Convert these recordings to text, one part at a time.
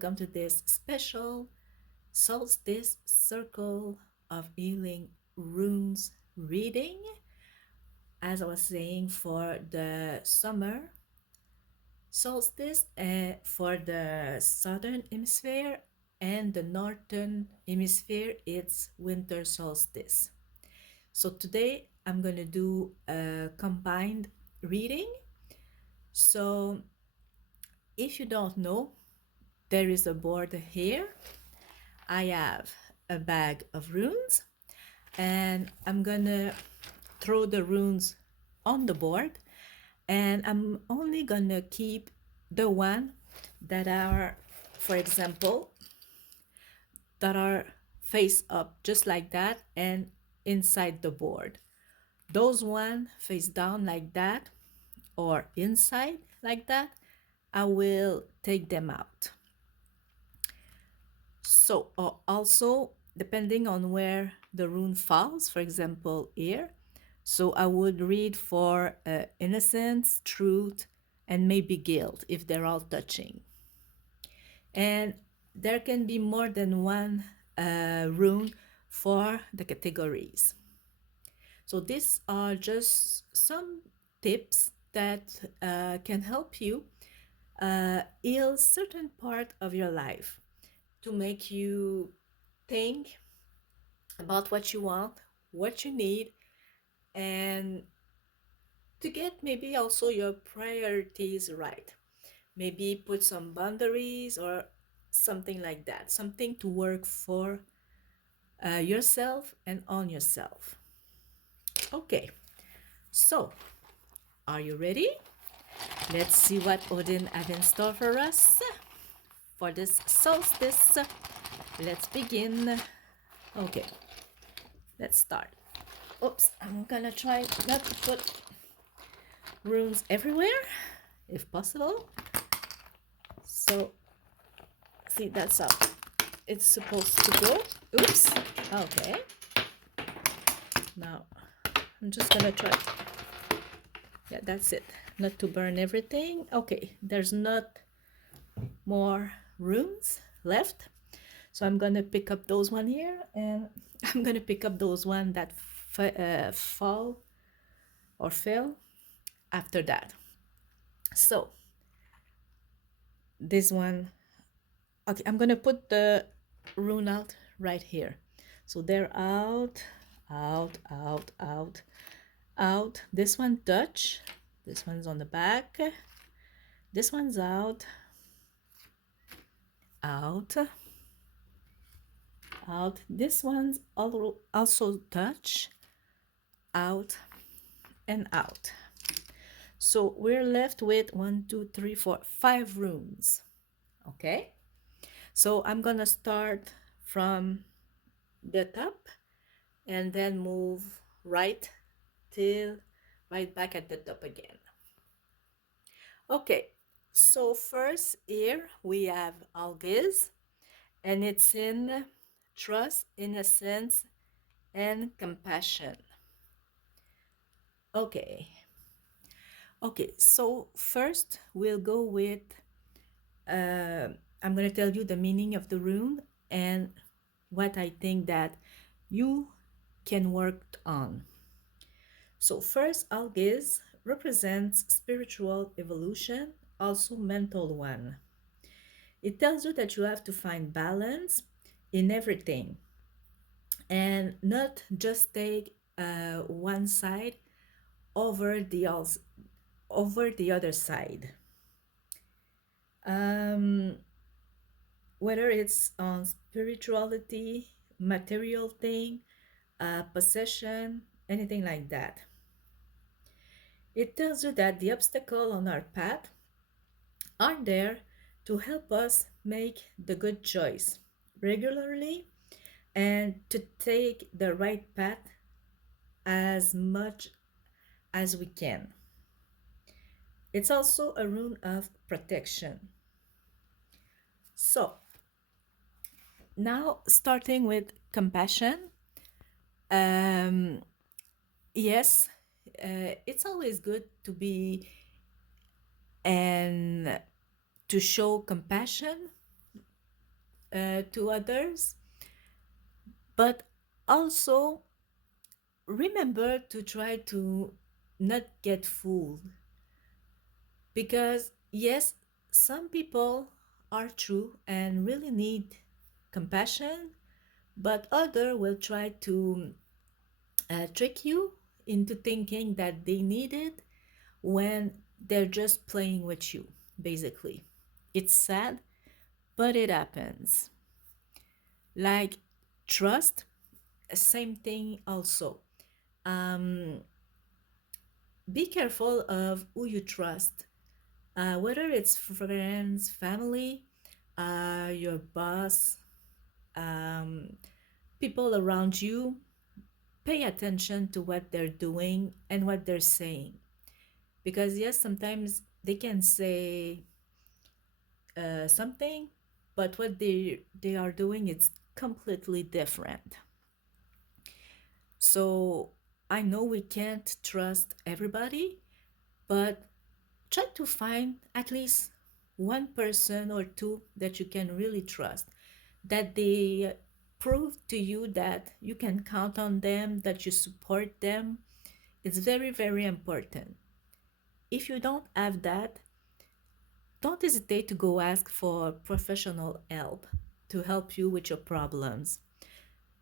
welcome to this special Solstice Circle of Healing Runes reading. As I was saying, for the summer solstice for the southern hemisphere, and the northern hemisphere, it's winter solstice. So today I'm going to do a combined reading. So if you don't know, there is a board here. I have a bag of runes, and I'm gonna throw the runes on the board, and I'm only gonna keep the one that are, for example, that are face up just like that and inside the board. Those one face down like that or inside like that, I will take them out. So also, depending on where the rune falls, for example here, so I would read for innocence, truth, and maybe guilt if they're all touching. And there can be more than one rune for the categories. So these are just some tips that can help you heal certain part of your life, to make you think about what you want, what you need, and to get maybe also your priorities right. Maybe put some boundaries or something like that, something to work for yourself and on yourself. Okay, so are you ready? Let's see what Odin have in store for us for this solstice. Let's begin. Okay, let's start. Oops, I'm gonna try not to put runes everywhere if possible. So see, that's how it's supposed to go. Oops. Okay, now I'm just gonna try. Yeah, that's it, not to burn everything. Okay, there's not more runes left, so I'm gonna pick up those one here, and I'm gonna pick up those one that fall or fell after that. So this one, okay, I'm gonna put the rune out right here. So they're out, out, out, out, out. This one touch, this one's on the back, this one's out, out, out. This one's also touch, out, and out. So we're left with 1, 2, 3, 4, 5 runes. Okay, so I'm gonna start from the top and then move right till right back at the top again. Okay, so first here we have Algiz, and it's in trust, innocence, and compassion. Okay, so first we'll go with I'm going to tell you the meaning of the rune and what I think that you can work on. So first, Algiz represents spiritual evolution, also mental one. It tells you that you have to find balance in everything and not just take one side over the other side. Whether it's on spirituality, material thing, possession, anything like that. It tells you that the obstacles on our path are there to help us make the good choice regularly and to take the right path as much as we can. It's also a rune of protection. So now starting with compassion. Yes, it's always good to be and to show compassion to others, but also remember to try to not get fooled, because yes, some people are true and really need compassion, but other will try to trick you into thinking that they need it when they're just playing with you, basically. It's sad, but it happens. Like trust, same thing also. Um, be careful of who you trust, whether it's friends, family, your boss, um, people around you. Pay attention to what they're doing and what they're saying. Because, yes, sometimes they can say something, but what they are doing is completely different. So I know we can't trust everybody, but try to find at least one person or two that you can really trust, that they prove to you that you can count on them, that you support them. It's very, very important. If you don't have that, don't hesitate to go ask for professional help to help you with your problems.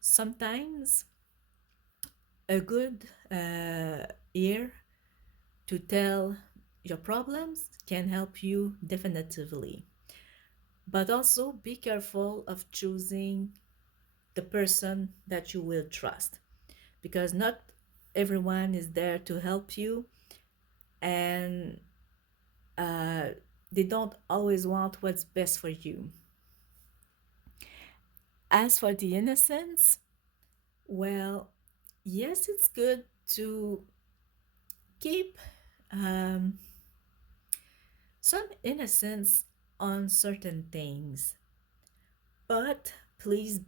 Sometimes a good ear to tell your problems can help you definitively. But also be careful of choosing the person that you will trust, because not everyone is there to help you, and uh, they don't always want what's best for you. As for the innocence, well, yes, it's good to keep um, some innocence on certain things, but please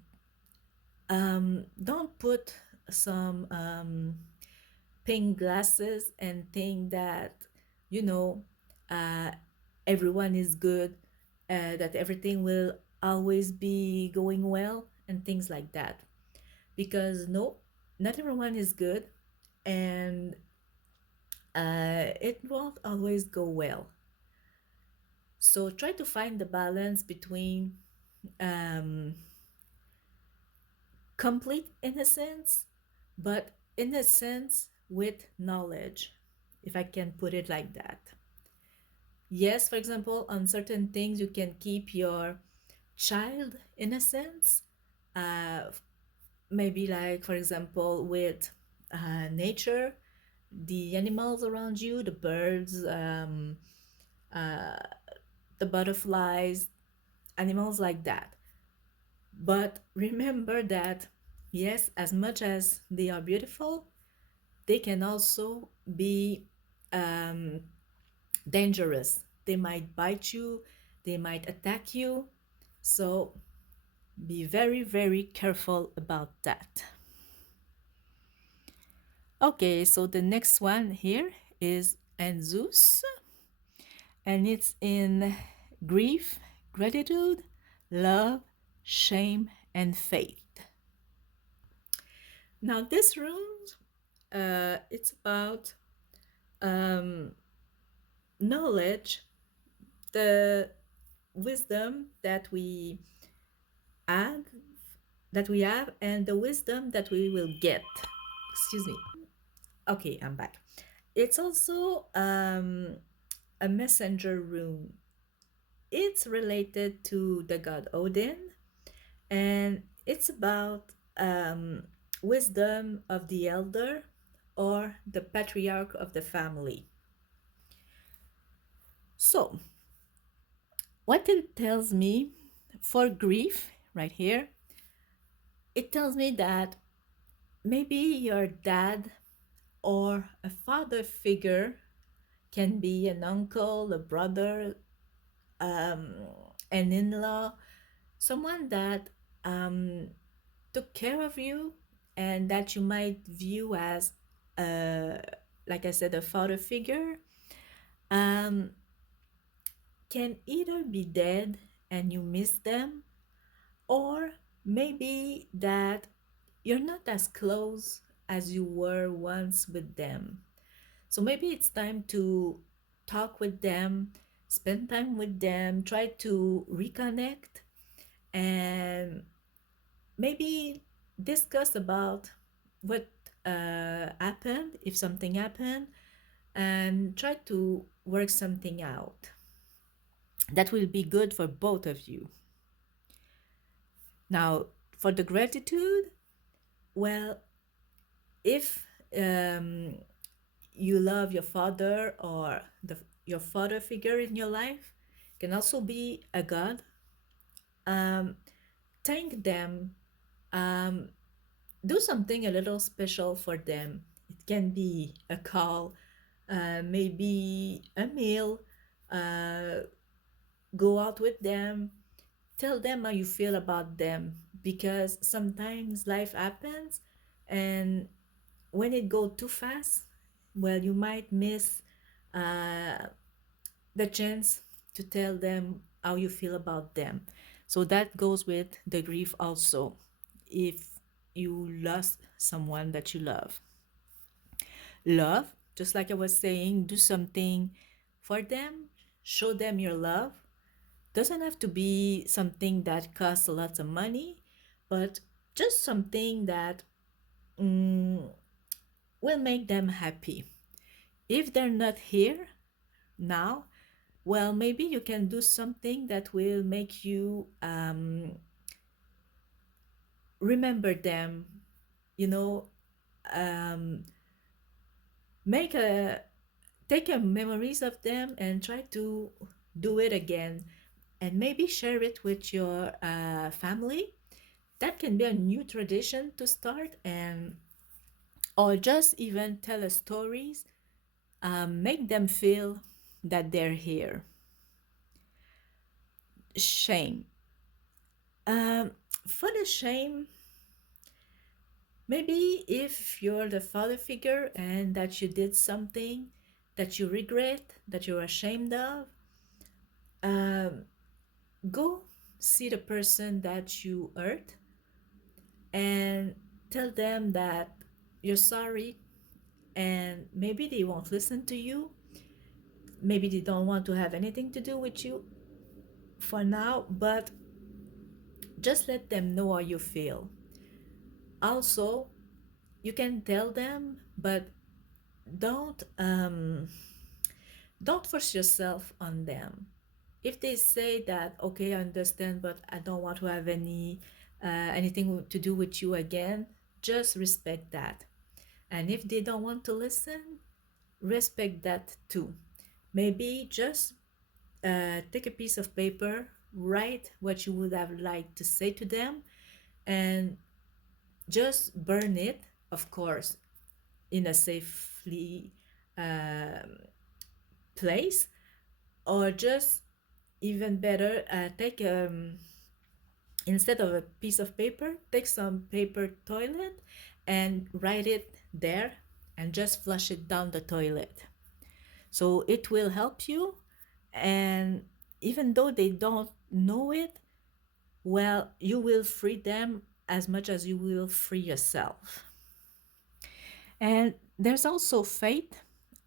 don't put some pink glasses and think that, you know, uh, everyone is good, that everything will always be going well, and things like that. Because no, not everyone is good, and it won't always go well. So try to find the balance between um, complete innocence, but innocence with knowledge, if I can put it like that. Yes, for example, on certain things, you can keep your child innocence. Uh, Maybe, like, for example, with nature, the animals around you, the birds, uh, the butterflies, animals like that. But remember that, yes, as much as they are beautiful, they can also be um, dangerous. They might bite you, they might attack you. So be very, very careful about that. Okay, so the next one here is Enzus, and it's in grief, gratitude, love, shame, and faith. Now, this room, it's about um, knowledge, the wisdom add, that we have, and the wisdom that we will get. Excuse me. Okay, I'm back. It's also a messenger rune. It's related to the god Odin, and it's about wisdom of the elder or the patriarch of the family. So, what it tells me for grief, right here, it tells me that maybe your dad or a father figure, can be an uncle, a brother, um, an in law, someone that um, took care of you and that you might view as, uh, like I said, a father figure, um, can either be dead and you miss them, Or maybe that you're not as close as you were once with them. So maybe it's time to talk with them, spend time with them, try to reconnect, and maybe discuss about what happened, if something happened, and try to work something out that will be good for both of you. Now, for the gratitude, well, if um, you love your father or your father figure in your life, can also be a god. Um, Thank them. Um, do something a little special for them. It can be a call, maybe a meal, uh, go out with them, tell them how you feel about them, because sometimes life happens, and when it goes too fast, well, you might miss uh, the chance to tell them how you feel about them. So that goes with the grief also. If you lost someone that you love, just like I was saying, do something for them, show them your love. Doesn't have to be something that costs a lot of money, but just something that mm, will make them happy. If they're not here now, well, maybe you can do something that will make you remember them, you know, um, make a take a memories of them and try to do it again, and maybe share it with your family. That can be a new tradition to start, and or just even tell us stories, make them feel that they're here. Shame. For the shame, maybe if you're the father figure and that you did something that you regret, that you're ashamed of, um, go see the person that you hurt and tell them that you're sorry, and maybe they won't listen to you. Maybe they don't want to have anything to do with you for now, but just let them know how you feel. Also, you can tell them, but don't don't force yourself on them. If they say that, okay, I understand, but I don't want to have anything to do with you again, just respect that. And if they don't want to listen, respect that too. Maybe just take a piece of paper, write what you would have liked to say to them, and just burn it, of course, in a safely um, place, or just even better, take instead of a piece of paper, take some paper toilet and write it there and just flush it down the toilet. So it will help you, and even though they don't know it, well, you will free them as much as you will free yourself. And there's also faith,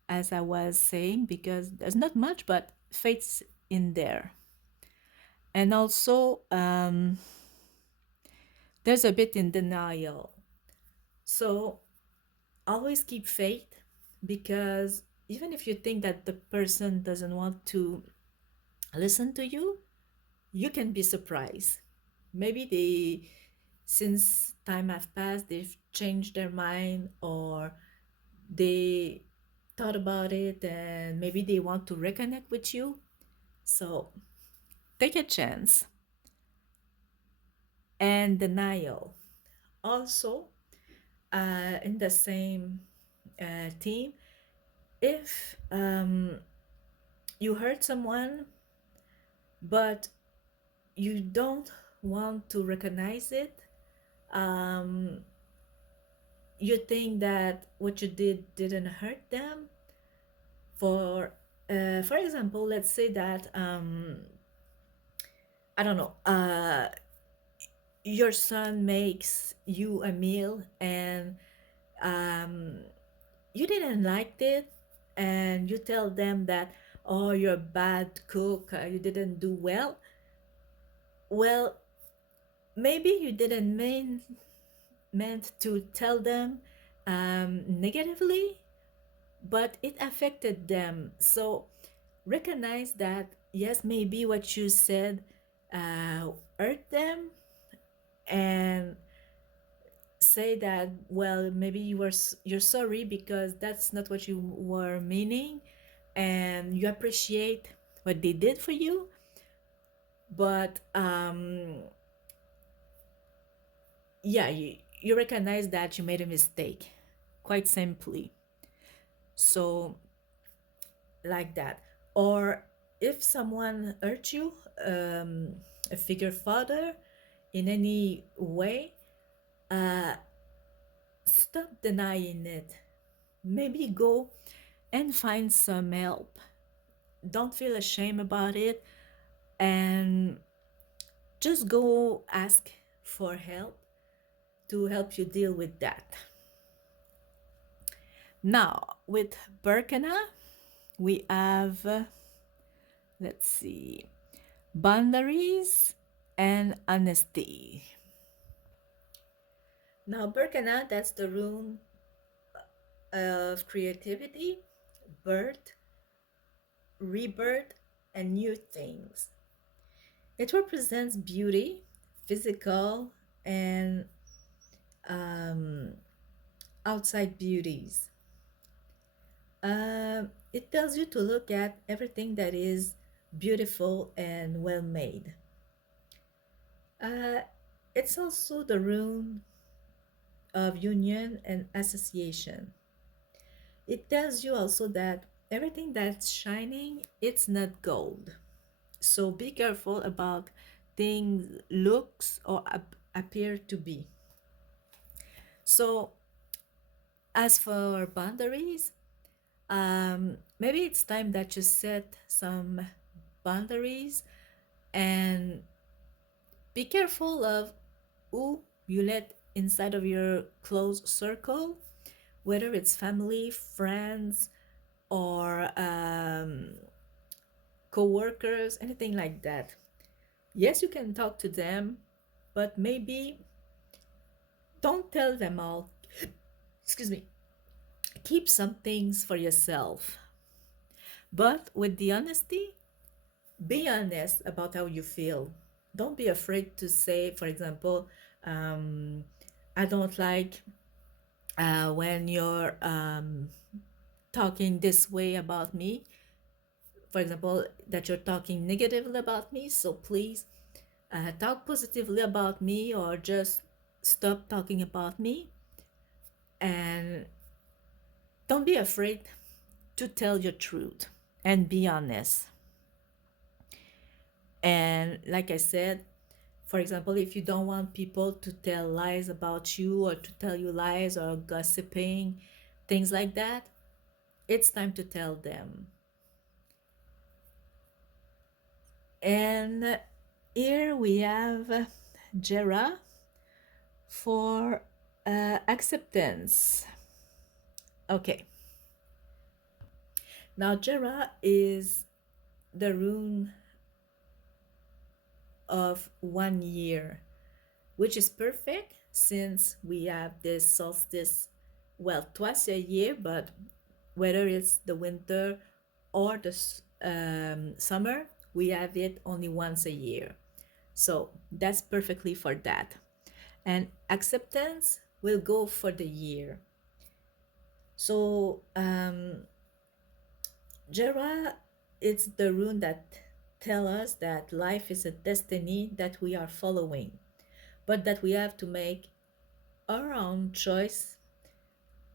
as I was saying, because there's not much, but faith's in there. And also, there's a bit in denial. So always keep faith, because even if you think that the person doesn't want to listen to you, you can be surprised. Maybe since time have passed, they've changed their mind, or they thought about it and maybe they want to reconnect with you. So take a chance. And denial. Also, in the same theme, if you hurt someone but you don't want to recognize it, um, you think that what you did didn't hurt them. For example, let's say that I don't know. your son makes you a meal and um, you didn't like it, and you tell them that, oh, you're a bad cook, you didn't do well. Well, maybe you didn't meant to tell them negatively, but it affected them. So recognize that yes, maybe what you said hurt them, and say that, well, maybe you're sorry because that's not what you were meaning, and you appreciate what they did for you, but yeah, you recognize that you made a mistake, quite simply. So like that. Or if someone hurt you, um, a figure father, in any way, uh, stop denying it. Maybe go and find some help. Don't feel ashamed about it, and just go ask for help to help you deal with that. Now, with Birkana, we have, let's see, boundaries and honesty. Now, Birkana, that's the room of creativity, birth, rebirth, and new things. It represents beauty, physical, and um, outside beauties. It tells you to look at everything that is beautiful and well made. Uh, it's also the rune of union and association. It tells you also that everything that's shining, it's not gold. So be careful about things looks or appear to be. So as for boundaries, maybe it's time that you set some boundaries and be careful of who you let inside of your close circle, whether it's family, friends, or co-workers, anything like that. Yes, you can talk to them, but maybe don't tell them all. Excuse me. Keep some things for yourself. But with the honesty, be honest about how you feel. Don't be afraid to say, for example, um, I don't like when you're talking this way about me. For example, that you're talking negatively about me. So please talk positively about me, or just stop talking about me. And don't be afraid to tell your truth and be honest. And like I said, for example, if you don't want people to tell lies about you or to tell you lies or gossiping, things like that, it's time to tell them. And here we have Jera for acceptance. Okay, now Jera is the rune of 1 year, which is perfect since we have this solstice, well, twice a year, but whether it's the winter or the summer, we have it only once a year. So that's perfectly for that. And acceptance will go for the year. So Jera, it's the rune that tell us that life is a destiny that we are following, but that we have to make our own choice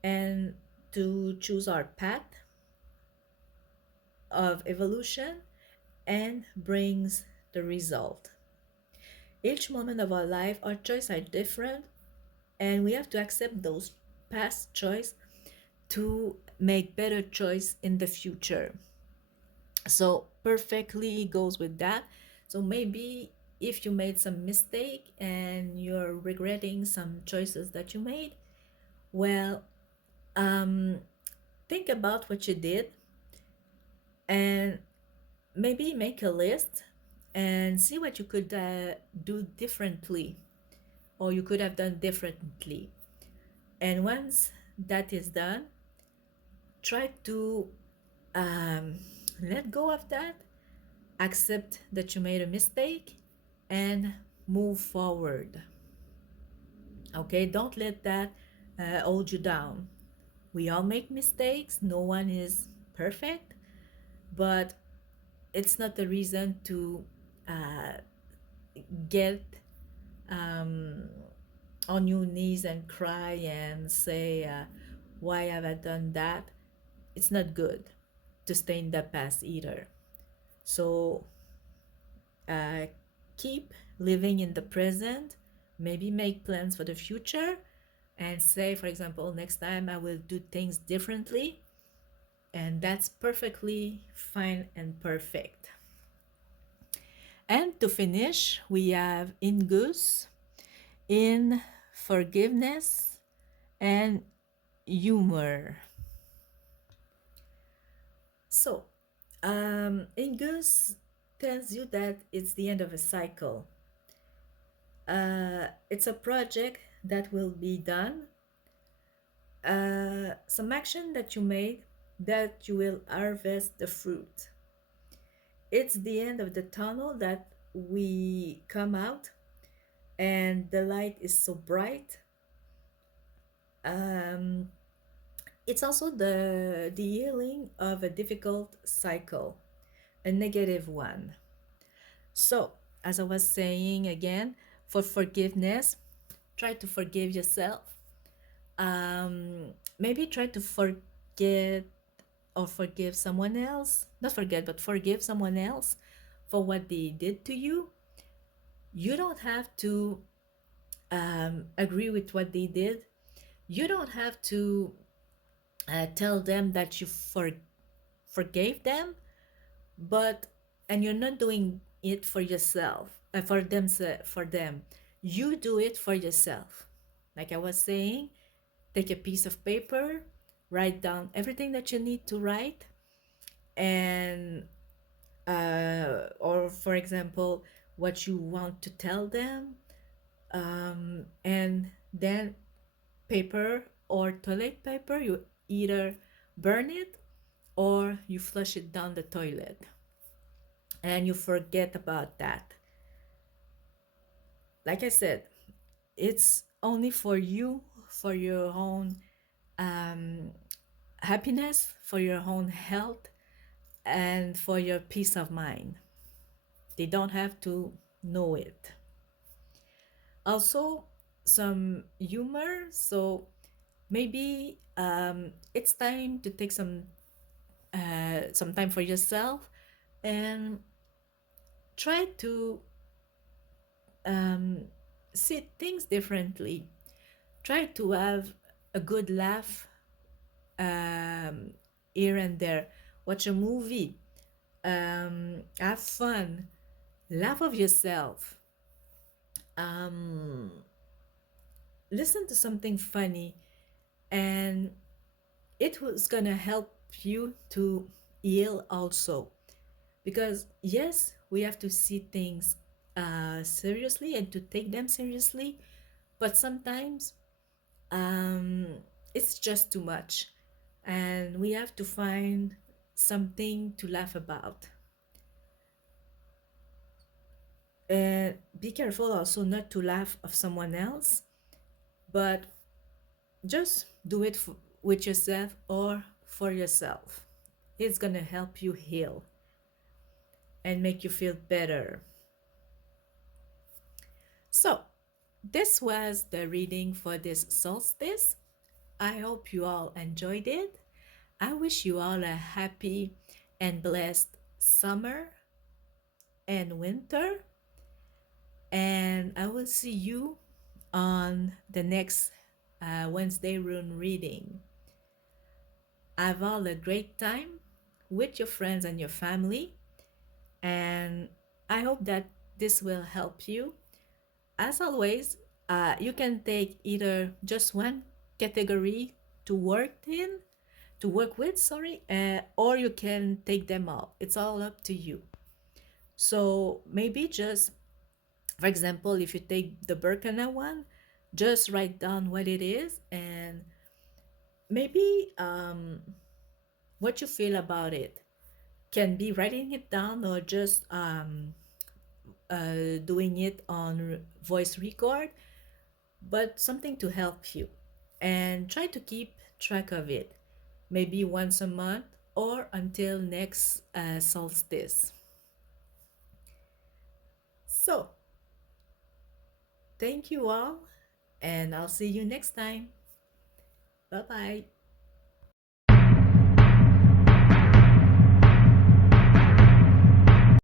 and to choose our path of evolution and brings the result. Each moment of our life, our choices are different, and we have to accept those past choice to make better choice in the future. So perfectly goes with that. So maybe if you made some mistake and you're regretting some choices that you made, well, um, think about what you did and maybe make a list and see what you could do differently or you could have done differently. And once that is done, try to um, let go of that, accept that you made a mistake, and move forward. Okay, don't let that hold you down. We all make mistakes, no one is perfect, but it's not a reason to uh, get um, on your knees and cry and say, why have I done that? It's not good to stay in the past either. So uh, keep living in the present, maybe make plans for the future, and say, for example, next time I will do things differently. And that's perfectly fine and perfect. And to finish, we have in goose, in forgiveness, and humor. So, Ingus tells you that it's the end of a cycle. It's a project that will be done, some action that you made that you will harvest the fruit. It's the end of the tunnel that we come out and the light is so bright. Um, it's also the healing of a difficult cycle, a negative one. So, as I was saying again, for forgiveness, try to forgive yourself. Maybe try to forget or forgive someone else. Not forget, but forgive someone else for what they did to you. You don't have to agree with what they did. You don't have to tell them that you forgave them, but and you're not doing it for yourself, for them. You do it for yourself. Like I was saying, take a piece of paper, write down everything that you need to write, and or for example, what you want to tell them, and then paper or toilet paper, you either burn it or you flush it down the toilet and you forget about that. Like I said, it's only for you, for your own um, happiness, for your own health, and for your peace of mind. They don't have to know it. Also, some humor. So maybe it's time to take some time for yourself and try to um, see things differently. Try to have a good laugh um, here and there. Watch a movie. Have fun. Laugh of yourself. Um, Listen to something funny, and it was gonna help you to heal also. Because yes, we have to see things seriously and to take them seriously, but sometimes um, it's just too much, and we have to find something to laugh about. And be careful also not to laugh of someone else, but just do it with yourself or for yourself. It's gonna help you heal and make you feel better. So, this was the reading for this solstice. I hope you all enjoyed it. I wish you all a happy and blessed summer and winter. And I will see you on the next Wednesday rune reading. Have all a great time with your friends and your family. And I hope that this will help you. As always, you can take either just one category to work in, to work with, sorry, or you can take them all. It's all up to you. So maybe just, for example, if you take the Birkana one, just write down what it is and maybe what you feel about it. Can be writing it down or just doing it on voice record, but something to help you. And try to keep track of it, maybe once a month or until next solstice. So, thank you all, and I'll see you next time. Bye bye.